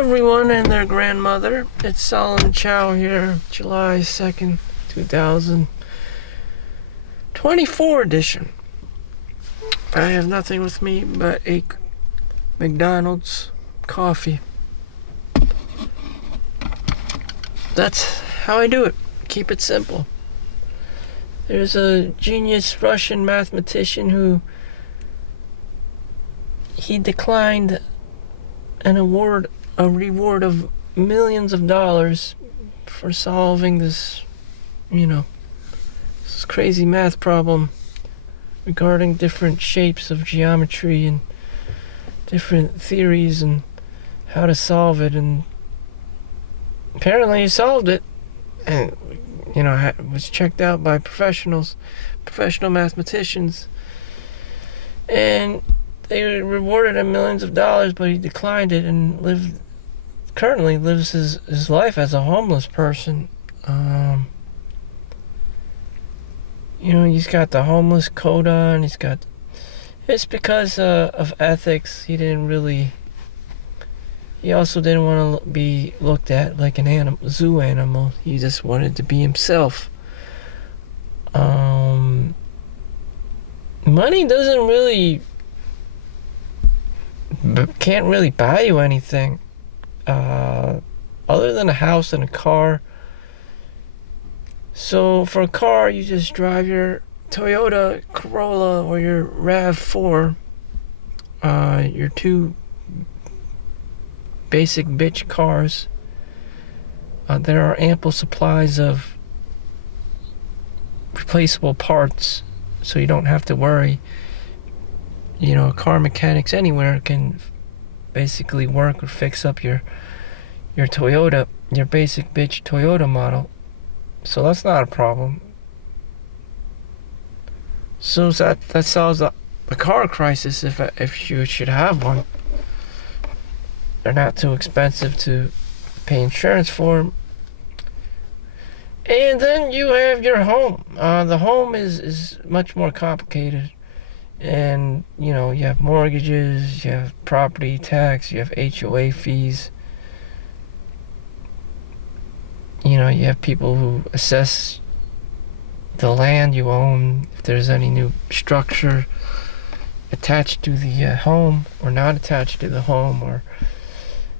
everyone and their grandmother. It's Solomon Chau here, July 2nd, 2024 edition. I have nothing with me but a McDonald's coffee. That's how I do it. Keep it simple. There's a genius Russian mathematician who he declined a reward of millions of dollars for solving this crazy math problem regarding different shapes of geometry and different theories and how to solve it. And apparently he solved it, and was checked out by professional mathematicians, and they rewarded him millions of dollars, but he declined it and currently lives his life as a homeless person. He's got the homeless coat on. It's because of ethics. He also didn't want to be looked at like an zoo animal. He just wanted to be himself. Money can't really buy you anything other than a house and a car. So for a car, you just drive your Toyota Corolla or your RAV4, your two basic bitch cars. There are ample supplies of replaceable parts, so you don't have to worry. Car mechanics anywhere can basically work or fix up your Toyota, your basic bitch Toyota model. So that's not a problem. So that solves the car crisis if you should have one. They're not too expensive to pay insurance for. And then you have your home. The home is much more complicated. And, you have mortgages, you have property tax, you have HOA fees. You have people who assess the land you own, if there's any new structure attached to the home or not attached to the home, or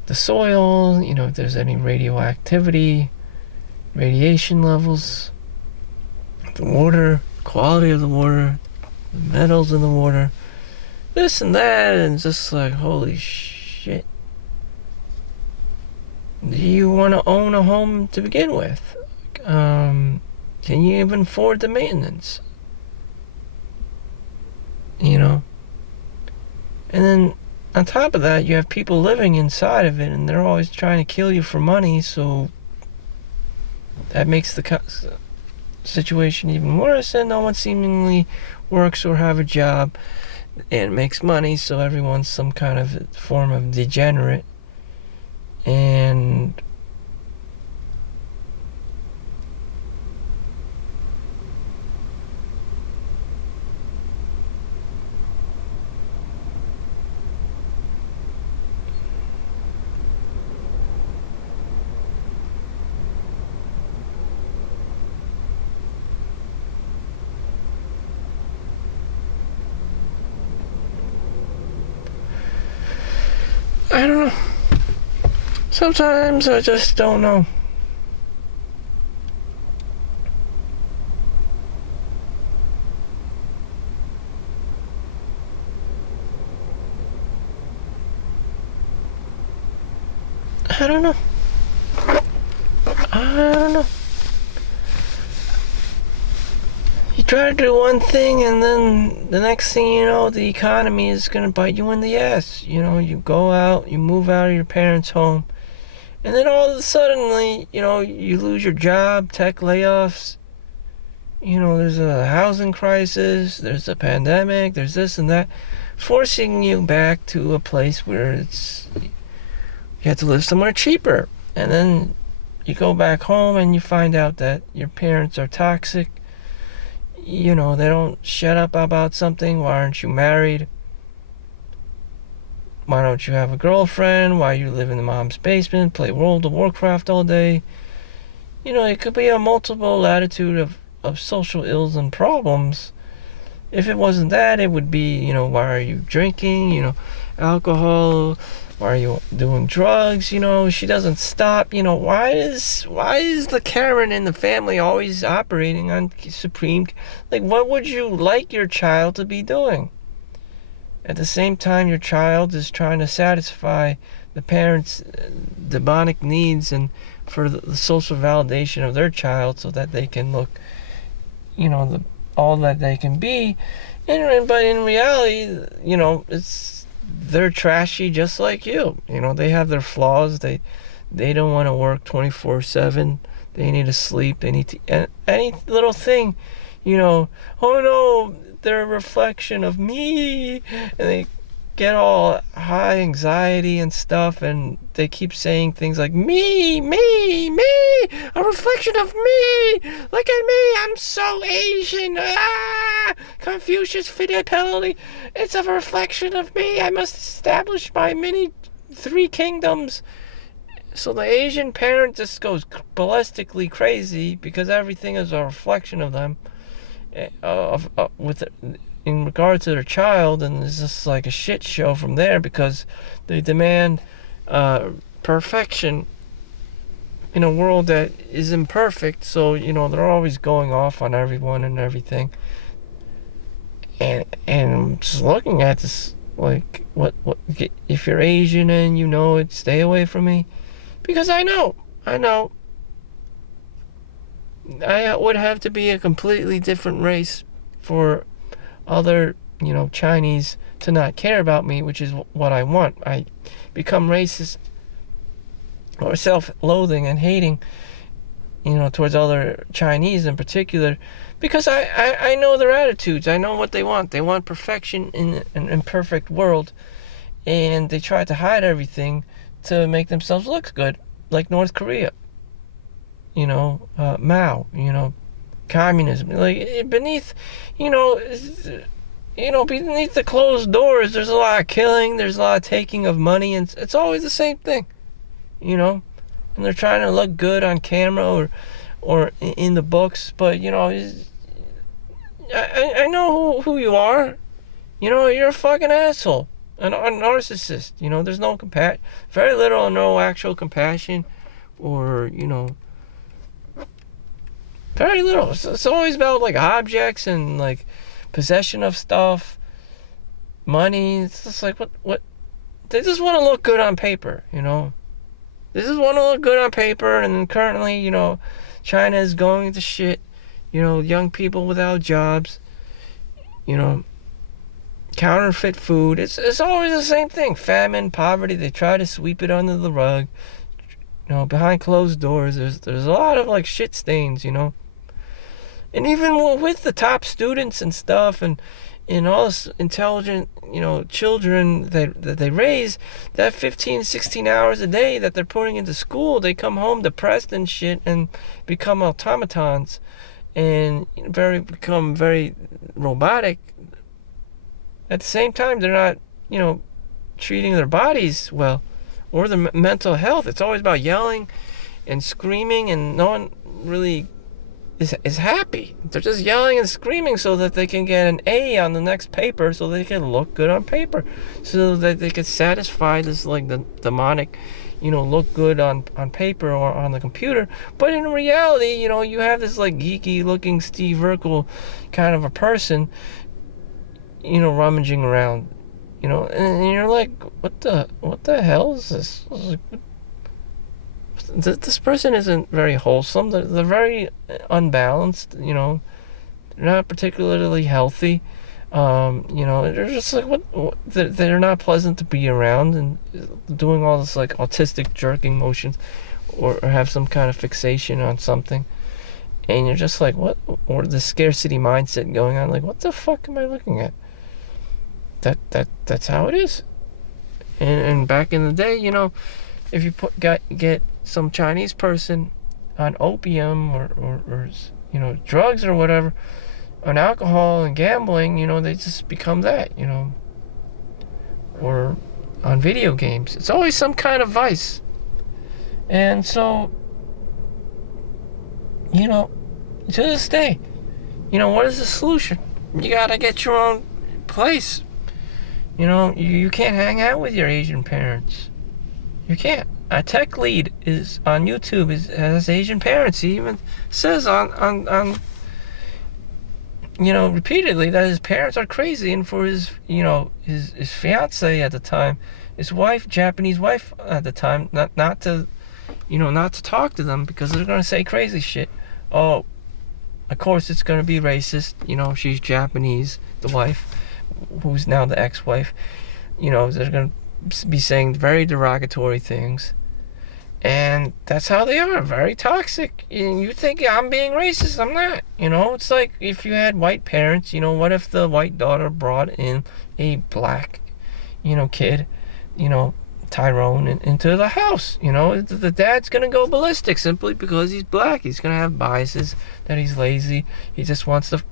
the soil, if there's any radioactivity, radiation levels, the water, quality of the water, the metals in the water, this and that, and just like, holy shit. Do you want to own a home to begin with? Can you even afford the maintenance? And then on top of that, you have people living inside of it, and they're always trying to kill you for money, so that makes the situation even worse, and no one seemingly works or have a job and makes money, so everyone's some kind of form of degenerate. And I don't know. Sometimes I just don't know. I don't know. You try to do one thing, and then the next thing you know, the economy is going to bite you in the ass. You go out, you move out of your parents' home, and then all of a sudden, you lose your job, tech layoffs. There's a housing crisis, there's a pandemic, there's this and that, forcing you back to a place where you have to live somewhere cheaper. And then you go back home and you find out that your parents are toxic. They don't shut up about something. Why aren't you married? Why don't you have a girlfriend? Why you live in the mom's basement, play World of Warcraft all day? It could be a multiple latitude of social ills and problems. If it wasn't that, it would be, why are you drinking, alcohol? Why are you doing drugs? She doesn't stop. Why is the Karen in the family always operating on supreme? Like, what would you like your child to be doing? At the same time, your child is trying to satisfy the parents' demonic needs and for the social validation of their child so that they can look, all that they can be. But in reality, they're trashy just like you. They have their flaws. They don't want to work 24/7. They need to sleep. They need to, and any little thing, oh no, they're a reflection of me, and they get all high anxiety and stuff, and they keep saying things like me, a reflection of me. Look at me, I'm so Asian. Confucius fidelity. It's a reflection of me. I must establish my many three kingdoms. So the Asian parent just goes ballistically crazy because everything is a reflection of them, in regard to their child, and it's just like a shit show from there because they demand perfection in a world that is imperfect. So they're always going off on everyone and everything. And I'm just looking at this like, what if you're Asian and you know it, stay away from me, because I know I would have to be a completely different race for other, Chinese to not care about me, which is what I want. I become racist or self-loathing and hating, towards other Chinese in particular, because I know their attitudes. I know what they want. They want perfection in an imperfect world, and they try to hide everything to make themselves look good, like North Korea. Mao, communism. Like, beneath the closed doors, there's a lot of killing, there's a lot of taking of money, and it's always the same thing, and they're trying to look good on camera or in the books, but I know who you are. You're a fucking asshole, a narcissist. There's no very little or no actual compassion, or very little. It's always about like objects and like possession of stuff, money. It's just like what they just want to look good on paper. They just want to look good on paper, and currently, China is going to shit. Young people without jobs. Counterfeit food. It's always the same thing. Famine, poverty. They try to sweep it under the rug. Behind closed doors, there's a lot of like shit stains. And even with the top students and stuff, and all this intelligent, children that they raise, that 15, 16 hours a day that they're putting into school, they come home depressed and shit and become automatons and become very robotic. At the same time, they're not, treating their bodies well or their mental health. It's always about yelling and screaming, and no one really is happy. They're just yelling and screaming so that they can get an A on the next paper, so they can look good on paper, so that they can satisfy this like the demonic, look good on paper or on the computer. But in reality, you have this like geeky looking Steve Urkel kind of a person, rummaging around, and you're like, what the hell is this? This person isn't very wholesome. They're very unbalanced. They're not particularly healthy. They're just like what they're not pleasant to be around, and doing all this like autistic jerking motions, or have some kind of fixation on something, and you're just like, what? Or the scarcity mindset going on. Like, what the fuck am I looking at? That's how it is. And back in the day, if you get some Chinese person on opium or drugs or whatever, on alcohol and gambling, they just become that, or on video games. It's always some kind of vice. And so, you know, to this day, you know, what is the solution? You gotta get your own place. You know, you can't hang out with your Asian parents. You can't. A tech lead is on YouTube has Asian parents. He even says on you know, repeatedly that his parents are crazy, and for his, you know, his fiance at the time, his wife, Japanese wife at the time, not to, you know, not to talk to them because they're gonna say crazy shit. Oh, of course it's gonna be racist. You know, she's Japanese, the wife, who's now the ex-wife. You know, they're gonna be saying very derogatory things. And that's how they are, very toxic. And you think I'm being racist, I'm not. You know, it's like if you had white parents, you know, what if the white daughter brought in a black, you know, kid, you know, Tyrone, into the house? You know, the dad's gonna go ballistic simply because he's black. He's gonna have biases, that he's lazy, he just wants to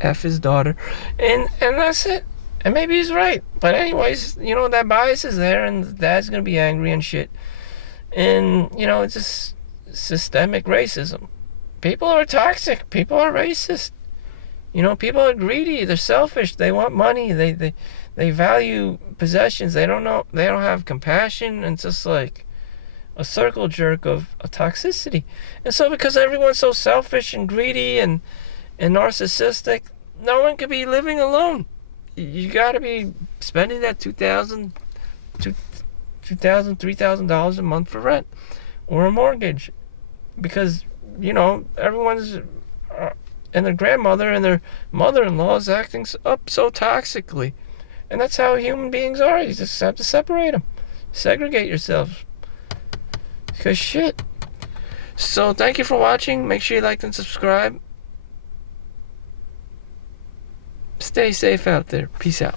F his daughter. And that's it. And maybe he's right. But anyways, you know, that bias is there, and the dad's gonna be angry and shit. And, you know, it's just systemic racism. People are toxic. People are racist. You know, people are greedy. They're selfish. They want money. They value possessions. They don't have compassion. And it's just like a circle jerk of toxicity. And so because everyone's so selfish and greedy and narcissistic, no one could be living alone. You got to be spending that $2,000, $3,000 a month for rent or a mortgage, because, you know, everyone's and their grandmother and their mother-in-law is acting up so toxically. And that's how human beings are. You just have to separate them, segregate yourselves, because shit. So thank you for watching. Make sure you like and subscribe. Stay safe out there. Peace out.